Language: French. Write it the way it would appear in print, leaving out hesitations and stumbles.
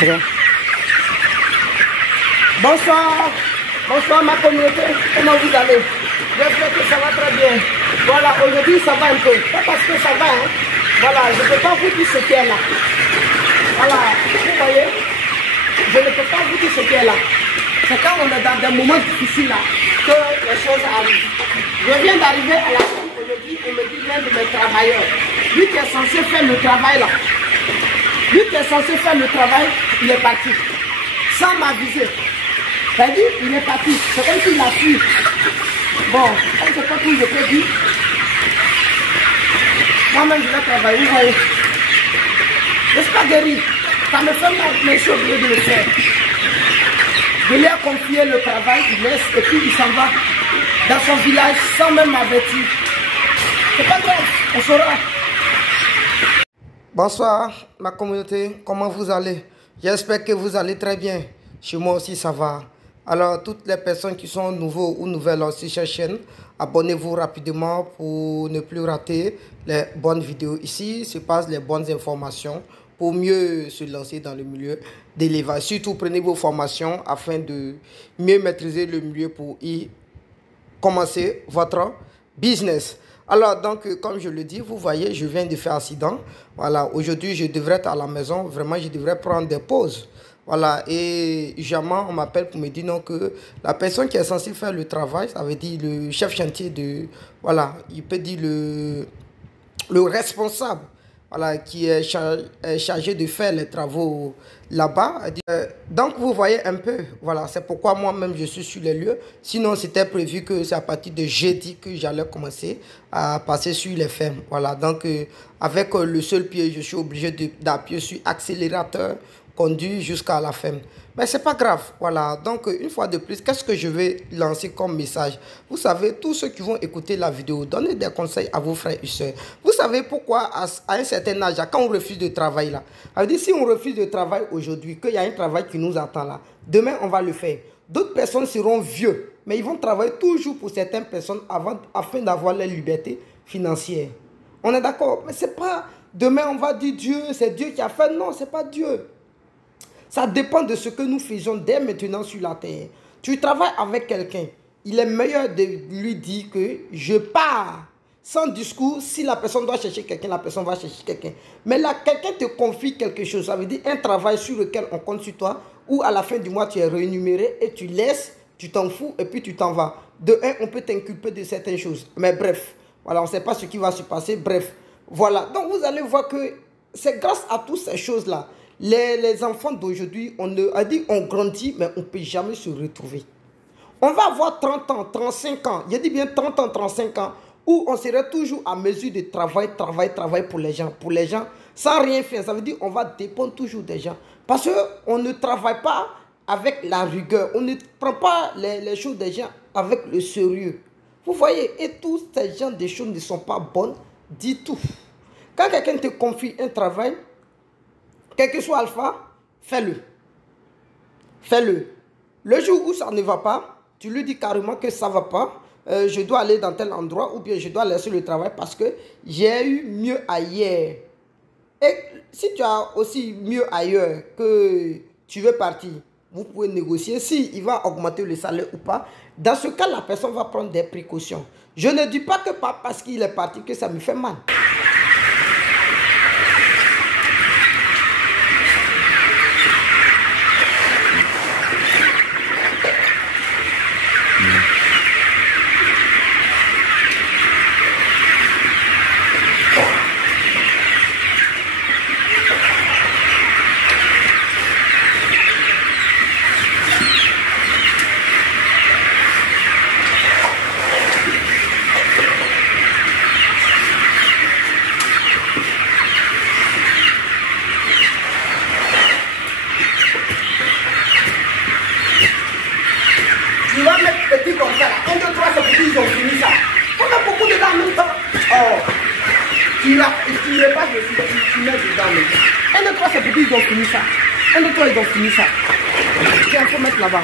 Bien. Bonsoir. Bonsoir ma communauté. Comment vous allez? J'espère que ça va très bien. Voilà, aujourd'hui ça va un peu. Pas parce que ça va, hein. Voilà, je ne peux pas vous dire ce qui est là. Voilà, vous voyez, je ne peux pas vous dire ce qui est là. C'est quand on est dans des moments difficiles là que les choses arrivent. Je viens d'arriver à la fin aujourd'hui, on me dit l'un de mes travailleurs. Lui qui est censé faire le travail là. Lui qui est censé faire le travail, il est parti. Sans m'aviser. C'est-à-dire, il est parti. C'est comme s'il a fui. Bon, on ne sait pas tout, je peux dire. Moi-même, je vais travailler, vous voyez. N'est-ce pas guéri? Ça me fait mal, mais je suis obligé de le faire. Je lui ai confié le travail, il laisse et puis il s'en va dans son village sans même m'avertir. C'est pas grave, on saura. Bonsoir ma communauté, comment vous allez? J'espère que vous allez très bien. Chez moi aussi ça va. Alors toutes les personnes qui sont nouveaux ou nouvelles sur cette chaîne, abonnez-vous rapidement pour ne plus rater les bonnes vidéos. Ici se passent les bonnes informations pour mieux se lancer dans le milieu de l'élevage. Surtout prenez vos formations afin de mieux maîtriser le milieu pour y commencer votre business. Alors donc comme je le dis, vous voyez, je viens de faire accident. Voilà, aujourd'hui je devrais être à la maison. Vraiment, je devrais prendre des pauses. Voilà, et jamais on m'appelle pour me dire non que la personne qui est censée faire le travail, ça veut dire le chef chantier de, voilà, il peut dire le responsable, voilà, qui est chargé de faire les travaux là-bas. Donc vous voyez un peu, voilà, c'est pourquoi moi-même je suis sur les lieux. Sinon c'était prévu que c'est à partir de jeudi que j'allais commencer à passer sur les fermes. Voilà, donc avec le seul pied, je suis obligé d'appuyer sur accélérateur, conduit jusqu'à la ferme. Mais c'est pas grave, voilà. Donc une fois de plus, qu'est-ce que je vais lancer comme message? Vous savez, tous ceux qui vont écouter la vidéo, donnez des conseils à vos frères et soeurs. Vous savez pourquoi à un certain âge, quand on refuse de travailler là, ça veut dire si on refuse de travail aujourd'hui, qu'il y a un travail qui nous attend là, demain on va le faire. D'autres personnes seront vieux, mais ils vont travailler toujours pour certaines personnes afin d'avoir leur liberté financière. On est d'accord? Mais c'est pas demain on va dire Dieu, c'est Dieu qui a fait. Non, c'est pas Dieu. Ça dépend de ce que nous faisons dès maintenant sur la terre. Tu travailles avec quelqu'un, il est meilleur de lui dire que je pars. Sans discours, si la personne doit chercher quelqu'un, la personne va chercher quelqu'un. Mais là, quelqu'un te confie quelque chose, ça veut dire un travail sur lequel on compte sur toi, où à la fin du mois, tu es rémunéré et tu laisses, tu t'en fous et puis tu t'en vas. De un, on peut t'inculper de certaines choses. Mais bref, voilà, on ne sait pas ce qui va se passer. Bref, voilà. Donc, vous allez voir que c'est grâce à toutes ces choses-là. Les enfants d'aujourd'hui, on grandit, mais on ne peut jamais se retrouver. On va avoir 30 ans, 35 ans, je dis bien 30 ans, 35 ans, où on serait toujours à mesure de travail pour les gens, sans rien faire. Ça veut dire qu'on va dépendre toujours des gens. Parce qu'on ne travaille pas avec la rigueur, on ne prend pas les choses des gens avec le sérieux. Vous voyez, et tous ces gens de choses ne sont pas bonnes, dis tout. Quand quelqu'un te confie un travail, quel que soit Alpha, fais-le. Fais-le. Le jour où ça ne va pas, tu lui dis carrément que ça ne va pas. Je dois aller dans tel endroit ou bien je dois laisser le travail parce que j'ai eu mieux ailleurs. Et si tu as aussi mieux ailleurs que tu veux partir, vous pouvez négocier s'il va augmenter le salaire ou pas. Dans ce cas, la personne va prendre des précautions. Je ne dis pas que parce qu'il est parti que ça me fait mal. Tu vas mettre petit comme ça là. 1, 2, 3, c'est petit, ils ont fini ça. On a beaucoup dedans en même temps. Oh. Tu ne pas dessus, tu mets dedans maintenant. 1, 2, 3, c'est petit, ils ont fini ça. 1, 2, 3, ils ont fini ça. Tiens, il faut mettre là-bas.